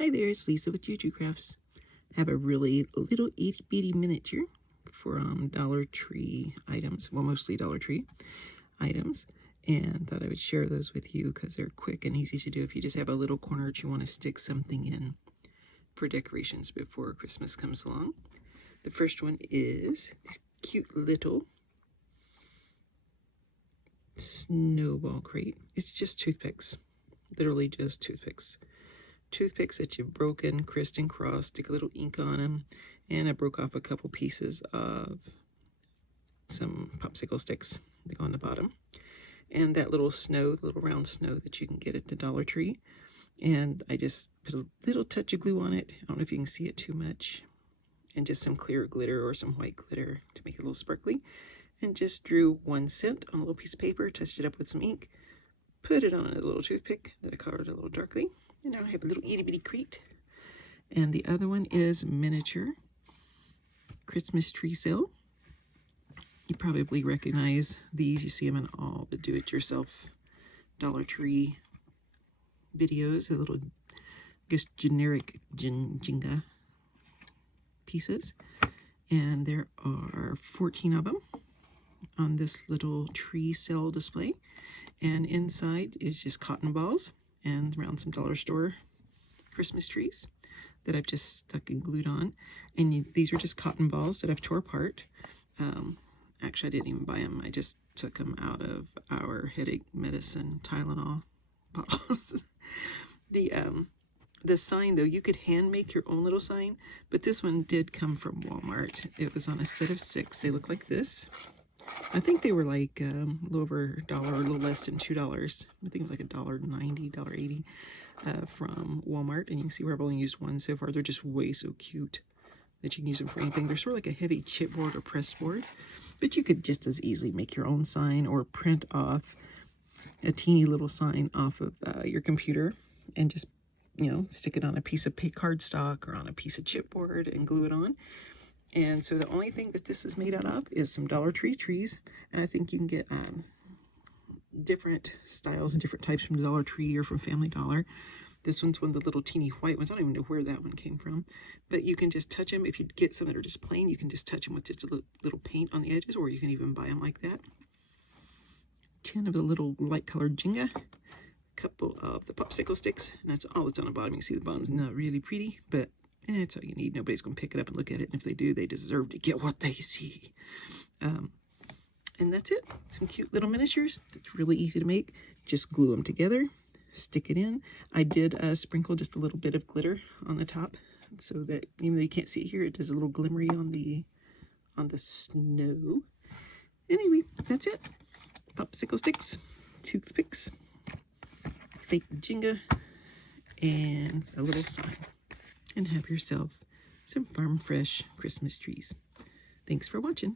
Hi there, it's Lisa with Juju Crafts. I have a really little itty bitty miniature for Dollar Tree items, well, mostly Dollar Tree items, and thought I would share those with you because they're quick and easy to do if you just have a little corner that you want to stick something in for decorations before Christmas comes along. The first one is this cute little snowball crate. It's just toothpicks, literally just toothpicks. Toothpicks that you've broken, criss and cross, stick a little ink on them, and I broke off a couple pieces of some popsicle sticks that go on the bottom, and that little snow, the little round snow that you can get at the Dollar Tree, and I just put a little touch of glue on it. I don't know if you can see it too much, and just some clear glitter or some white glitter to make it a little sparkly, and just drew 1 cent on a little piece of paper, touched it up with some ink, put it on a little toothpick that I colored a little darkly. And now I have a little itty bitty crate. And the other one is miniature Christmas tree sale. You probably recognize these. You see them in all the do-it-yourself Dollar Tree videos. The little, I guess, generic Jenga pieces. And there are 14 of them on this little tree sale display. And inside is just cotton balls and around some dollar store Christmas trees that I've just stuck and glued on. And these are just cotton balls that I've tore apart. Actually, I didn't even buy them. I just took them out of our headache medicine Tylenol bottles. The sign, though, you could hand make your own little sign, but this one did come from Walmart. It was on a set of 6. They look like this. I think they were like a little over $1 or a little less than $2. I think it was like $1.90, $1.80 from Walmart. And you can see where I've only used one so far. They're just way so cute that you can use them for anything. They're sort of like a heavy chipboard or press board, but you could just as easily make your own sign or print off a teeny little sign off of your computer and just, you know, stick it on a piece of cardstock or on a piece of chipboard and glue it on. And so the only thing that this is made out of is some Dollar Tree trees. And I think you can get different styles and different types from the Dollar Tree or from Family Dollar. This one's one of the little teeny white ones. I don't even know where that one came from. But you can just touch them. If you get some that are just plain, you can just touch them with just a little paint on the edges, or you can even buy them like that. 10 of the little light colored Jenga. A couple of the popsicle sticks. And that's all that's on the bottom. You can see the bottom's not really pretty, but it's all you need. Nobody's going to pick it up and look at it. And if they do, they deserve to get what they see. And that's it. Some cute little miniatures. It's really easy to make. Just glue them together. Stick it in. I did sprinkle just a little bit of glitter on the top so that even though you can't see it here, it does a little glimmery on the snow. Anyway, that's it. Popsicle sticks, toothpicks, fake Jenga, and a little sign. And have yourself some farm fresh Christmas trees. Thanks for watching.